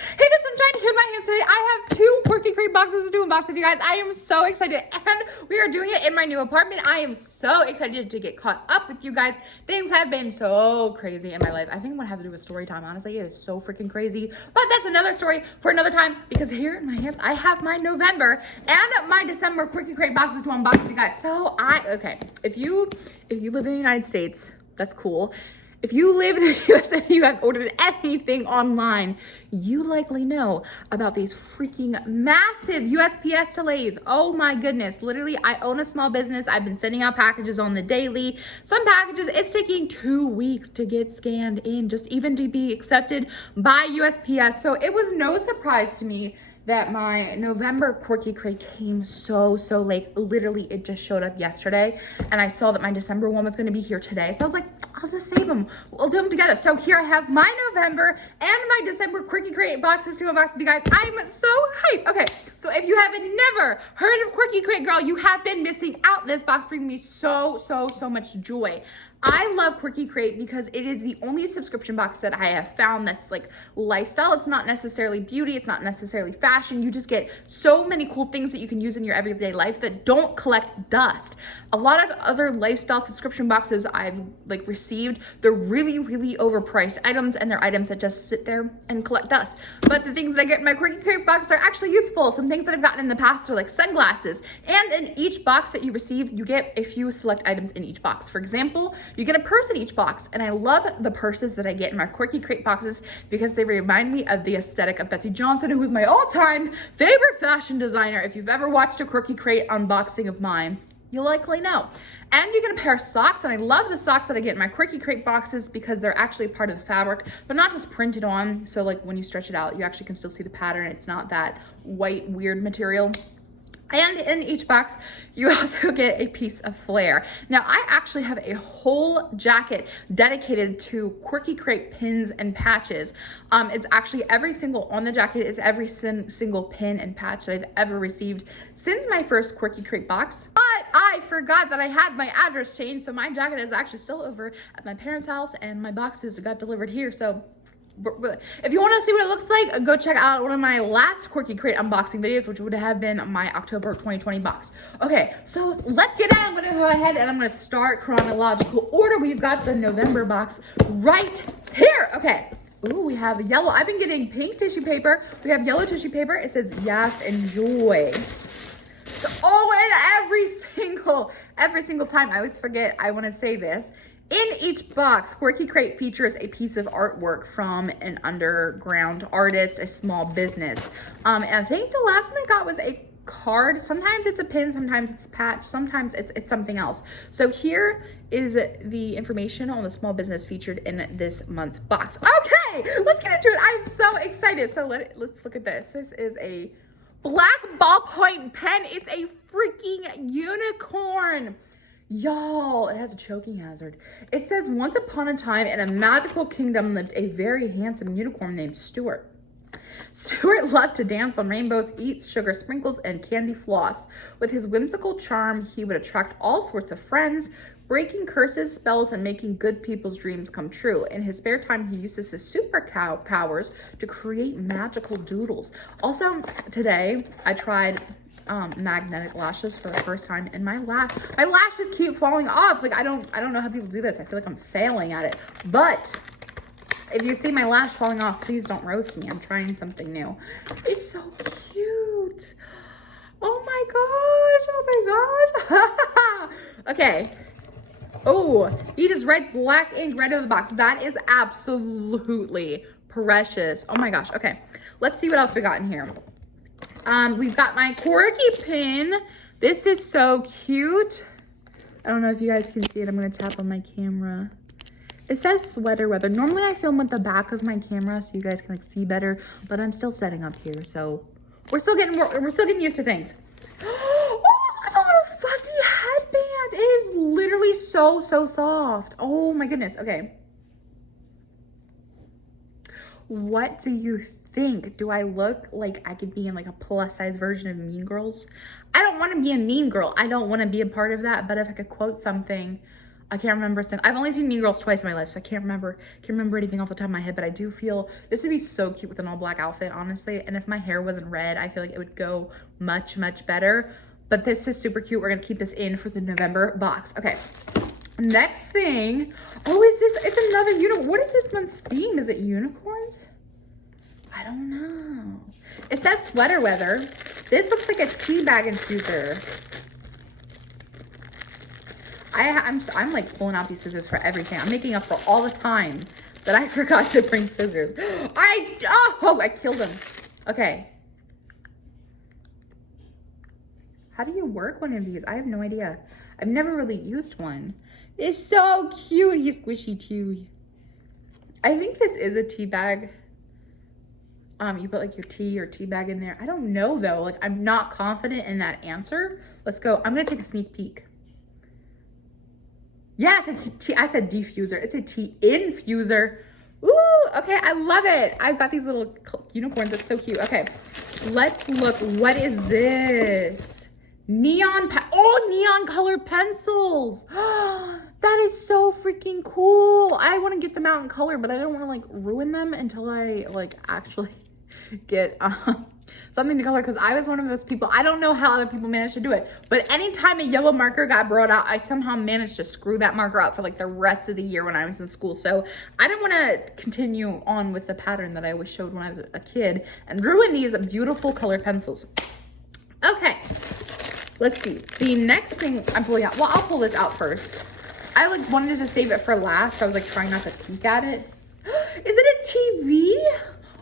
Hey guys, sunshine, here in my hands today. I have two Quirky Crate boxes to unbox with you guys. I am so excited, and we are doing it in my new apartment. I am so excited to get caught up with you guys. Things have been so crazy in my life. I think I'm gonna have to do a story time. Honestly, it is so freaking crazy. But that's another story for another time, because here in my hands, I have my November and my December Quirky Crate boxes to unbox with you guys. So okay, if you live in the United States, that's cool. If you live in the US and you have ordered anything online, you likely know about these freaking massive USPS delays. Oh my goodness. Literally, I own a small business. I've been sending out packages on the daily. Some packages, it's taking 2 weeks to get scanned in, just even to be accepted by USPS. So it was no surprise to me that my November Quirky Crate came so late. Literally, it just showed up yesterday, and I saw that my December one was going to be here today. So I was like, I'll just save them. We'll do them together. So here I have my November and my December Quirky Crate boxes to unbox with you guys. I'm so hyped. Okay, so if you have never heard of Quirky Crate, girl, you have been missing out. This box brings me so much joy. I love Quirky Crate because it is the only subscription box that I have found that's like lifestyle. It's not necessarily beauty. It's not necessarily fashion. You just get so many cool things that you can use in your everyday life that don't collect dust. A lot of other lifestyle subscription boxes I've like received, they're really overpriced items, and they're items that just sit there and collect dust. But the things that I get in my Quirky Crate box are actually useful. Some things that I've gotten in the past are like sunglasses. And in each box that you receive, you get a few select items in each box. For example, you get a purse in each box, and I love the purses that I get in my Quirky Crate boxes because they remind me of the aesthetic of Betsy Johnson, who is my all-time favorite fashion designer. If you've ever watched a Quirky Crate unboxing of mine, you'll likely know. And you get a pair of socks, and I love the socks that I get in my Quirky Crate boxes because they're actually part of the fabric, but not just printed on. So like when you stretch it out, you actually can still see the pattern. It's not that white, weird material. And in each box, you also get a piece of flair. Now, I actually have a whole jacket dedicated to Quirky Crate pins and patches. It's actually on the jacket is every single pin and patch that I've ever received since my first Quirky Crate box. But I forgot that I had my address changed, so my jacket is actually still over at my parents' house, and my boxes got delivered here, so if you want to see what it looks like, go check out one of my last Quirky Crate unboxing videos, which would have been my October 2020 box. Okay, so let's get at it. I'm going to go ahead and I'm going to start chronological order. We've got the November box right here. Okay. Ooh, we have yellow. I've been getting pink tissue paper. We have yellow tissue paper. It says, yes, enjoy. So, and every single time, I always forget, I want to say this. In each box, Quirky Crate features a piece of artwork from an underground artist, a small business. And I think the last one I got was a card. Sometimes it's a pin, sometimes it's a patch, sometimes it's something else. So here is the information on the small business featured in this month's box. Okay, let's get into it. I'm so excited. So let's look at this. This is a black ballpoint pen. It's a freaking unicorn. Y'all, it has a choking hazard. It says, once upon a time in a magical kingdom lived a very handsome unicorn named Stuart. Stuart loved to dance on rainbows, eat sugar sprinkles, and candy floss. With his whimsical charm, he would attract all sorts of friends, breaking curses, spells, and making good people's dreams come true. In his spare time, he uses his super powers to create magical doodles. Also, today, I tried magnetic lashes for the first time, and my lashes keep falling off. Like I don't know how people do this. I feel like I'm failing at it. But if you see my lash falling off, please don't roast me. I'm trying something new. It's so cute. Oh my gosh. Okay. Oh, he just writes black ink right over the box. That is absolutely precious. Oh my gosh. Okay, let's see what else we got in here. We've got my Quirky pin. This is so cute. I don't know if you guys can see it. I'm going to tap on my camera. It says sweater weather. Normally I film with the back of my camera so you guys can like see better, but I'm still setting up here. So we're still getting used to things. Oh, look at the little fuzzy headband. It is literally so soft. Oh my goodness. Okay. What do you think? Do I look like I could be in like a plus size version of Mean Girls? I don't want to be a mean girl. I don't want to be a part of that. But if I could quote something, I can't remember. I've only seen Mean Girls twice in my life, so I can't remember anything off the top of my head, but I do feel this would be so cute with an all black outfit, honestly. And if my hair wasn't red, I feel like it would go much, much better. But this is super cute. We're gonna keep this in for the November box. Okay, next thing. Oh, is this, it's another unicorn. What is this month's theme? Is it unicorns? I don't know. It says sweater weather. This looks like a tea bag infuser. I'm like pulling out these scissors for everything. I'm making up for all the time that I forgot to bring scissors. I killed him. Okay. How do you work one of these? I have no idea. I've never really used one. It's so cute. He's squishy too. I think this is a tea bag. You put like your tea or tea bag in there. I don't know though. Like, I'm not confident in that answer. Let's go. I'm gonna take a sneak peek. Yes, it's tea. I said diffuser. It's a tea infuser. Ooh, okay, I love it. I've got these little unicorns. It's so cute. Okay, let's look. What is this? Neon colored pencils. That is so freaking cool. I want to get them out in color, but I don't want to like ruin them until I like actually get something to color, because I was one of those people. I don't know how other people managed to do it, but anytime a yellow marker got brought out, I somehow managed to screw that marker out for like the rest of the year when I was in school. So I didn't want to continue on with the pattern that I always showed when I was a kid and ruin these beautiful colored pencils. Okay, let's see. The next thing I'm pulling out, well, I'll pull this out first. I like wanted to save it for last. So I was like trying not to peek at it. Is it a TV?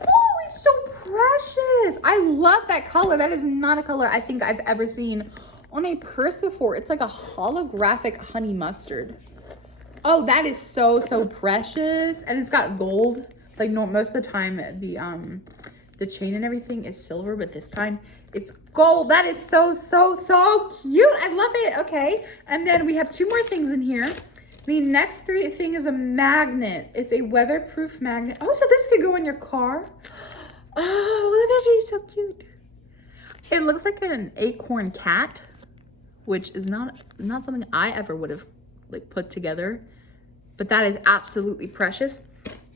Oh, it's so precious. I love that color. That is not a color I think I've ever seen on a purse before. It's like a holographic honey mustard. Oh, that is so, so precious. And it's got gold. Like, no, most of the time the chain and everything is silver, but this time it's gold. That is so, so, so cute. I love it. Okay. And then we have two more things in here. The next thing is a magnet. It's a weatherproof magnet. Oh, so this could go in your car. Oh, look at it. It's so cute. It looks like an acorn cat, which is not something I ever would have like put together, but that is absolutely precious.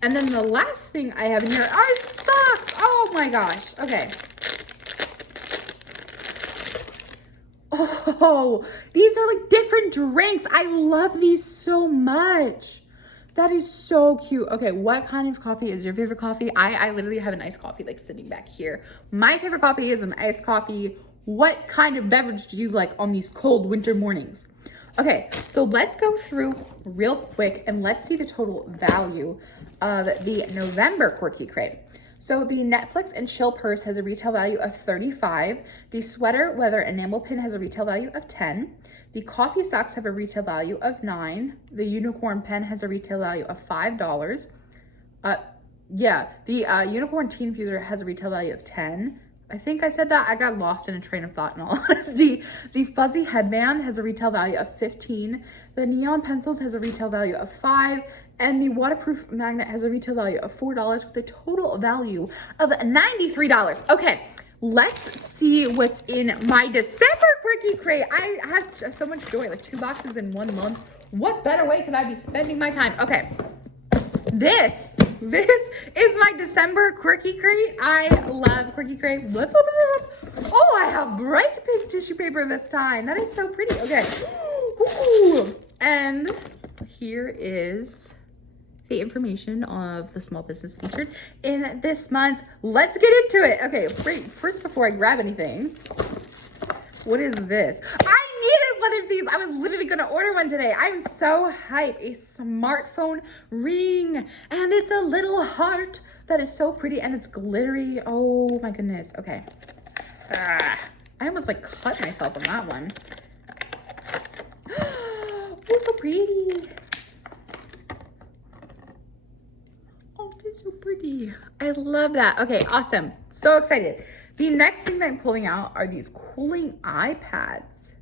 And then the last thing I have in here are socks. Oh my gosh. Okay. Oh, these are like different drinks. I love these so much. That is so cute. Okay, what kind of coffee is your favorite coffee? I literally have an iced coffee like sitting back here. My favorite coffee is an iced coffee. What kind of beverage do you like on these cold winter mornings? Okay, so let's go through real quick and let's see the total value of the November Quirky Crate. So the Netflix and Chill purse has a retail value of $35. The sweater weather enamel pin has a retail value of $10. The coffee socks have a retail value of $9. The unicorn pen has a retail value of $5. The unicorn tea infuser has a retail value of $10. I think I said that. I got lost in a train of thought in all honesty. The fuzzy headband has a retail value of $15. The neon pencils has a retail value of $5. And the waterproof magnet has a retail value of $4 with a total value of $93. Okay, let's see what's in my December Quirky Crate. I have so much joy, like 2 boxes in 1 month. What better way could I be spending my time? Okay, this is my December Quirky Crate. I love Quirky Crate. Let's open it up. Oh, I have bright pink tissue paper this time. That is so pretty. Okay, ooh. And here is the information of the small business featured in this month. Let's get into it. Okay, first before I grab anything, what is this? I needed one of these. I was literally gonna order one today. I'm so hyped. A smartphone ring, and it's a little heart that is so pretty, and it's glittery. Oh my goodness. Okay. I almost like cut myself on that one. Oh, so pretty. So pretty. I love that. Okay, awesome. So excited. The next thing that I'm pulling out are these cooling eye pads.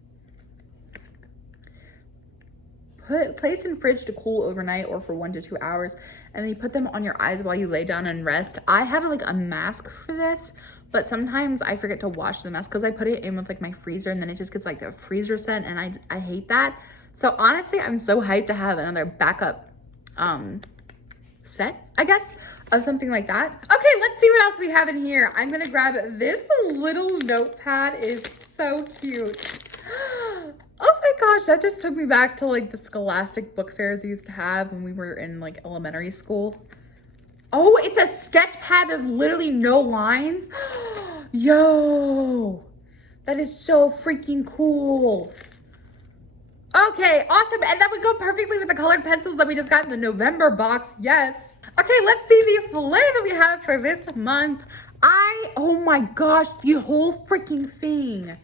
Place in fridge to cool overnight or for 1 to 2 hours, and then you put them on your eyes while you lay down and rest. I have like a mask for this, but sometimes I forget to wash the mask because I put it in with like my freezer and then it just gets like a freezer scent, and I hate that. So honestly, I'm so hyped to have another backup set, I guess, of something like that. Okay, let's see what else we have in here. I'm gonna grab this little notepad. It is so cute. Oh my gosh, that just took me back to like the Scholastic book fairs we used to have when we were in like elementary school. Oh, it's a sketch pad. There's literally no lines. Yo, that is so freaking cool. Okay, awesome. And that would go perfectly with the colored pencils that we just got in the November box. Yes. Okay, let's see the flavor we have for this month. Oh my gosh, the whole freaking thing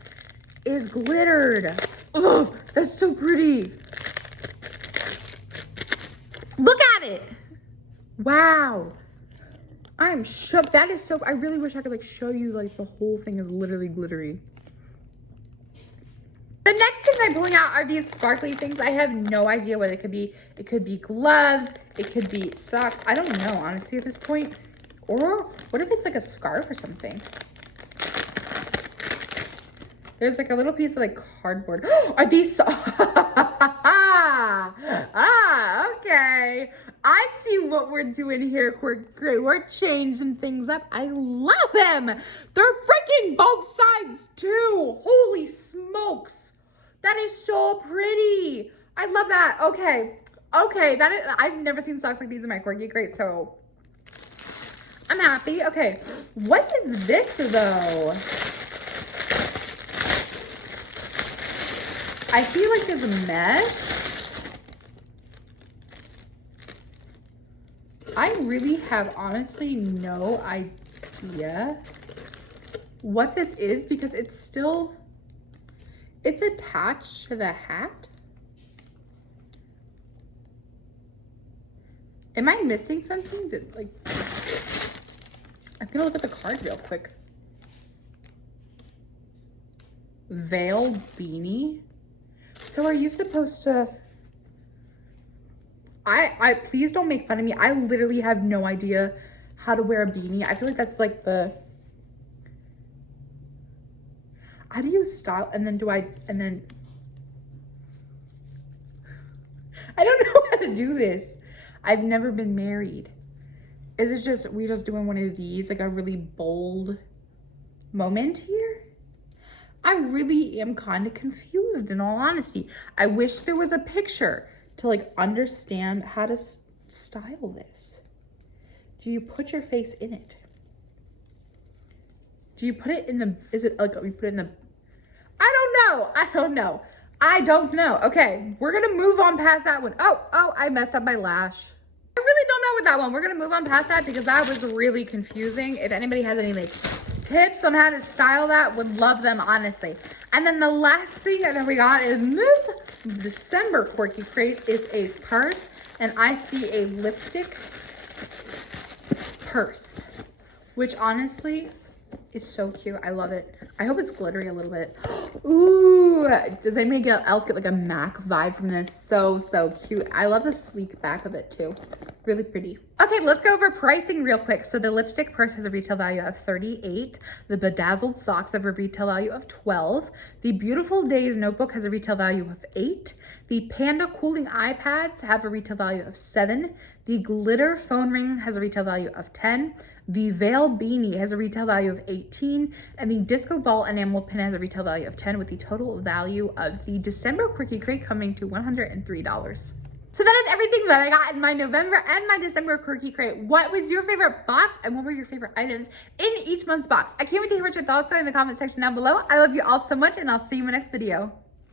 is glittered. Oh, that's so pretty. Look at it. Wow. I'm shook. That is so, I really wish I could like show you like the whole thing is literally glittery. The next thing I'm pulling out are these sparkly things. I have no idea what it could be. It could be gloves. It could be socks. I don't know, honestly, at this point. Or what if it's like a scarf or something? There's like a little piece of like cardboard. Are these okay. I see what we're doing here, Quirky Crate. We're changing things up. I love them. They're freaking both sides too. Holy smokes. That is so pretty. I love that. Okay. Okay. That is, I've never seen socks like these in my Quirky Crate, so I'm happy. Okay. What is this though? I feel like there's a mesh. I really have honestly no idea what this is because it's attached to the hat. Am I missing something that like, I'm gonna look at the card real quick. Veil beanie. So are you supposed to, please don't make fun of me. I literally have no idea how to wear a beanie. I feel like that's like how do you style, and then I don't know how to do this. I've never been married. Is it just, we just doing one of these, like a really bold moment here? I really am kind of confused in all honesty. I wish there was a picture to like understand how to style this. Do you put your face in it? Do you put it in the, is it like, we put it in the, I don't know. Okay, we're gonna move on past that one. Oh, I messed up my lash. I really don't know with that one. We're gonna move on past that because that was really confusing. If anybody has any like tips on how to style that, would love them, honestly. And then the last thing that we got in this December Quirky Crate is a purse, and I see a lipstick purse, which honestly is so cute. I love it. I hope it's glittery a little bit. Ooh, does anybody else get like a MAC vibe from this? So cute. I love the sleek back of it too. Really pretty. Okay, let's go over pricing real quick. So the lipstick purse has a retail value of $38. The bedazzled socks have a retail value of $12. The Beautiful Days notebook has a retail value of $8. The Panda cooling iPads have a retail value of $7. The glitter phone ring has a retail value of $10. The Veil beanie has a retail value of $18, and the disco ball enamel pin has a retail value of $10, with the total value of the December Quirky Crate coming to $103. So that is everything that I got in my November and my December Quirky Crate. What was your favorite box, and what were your favorite items in each month's box? I can't wait to hear what your thoughts are in the comment section down below. I love you all so much, and I'll see you in my next video.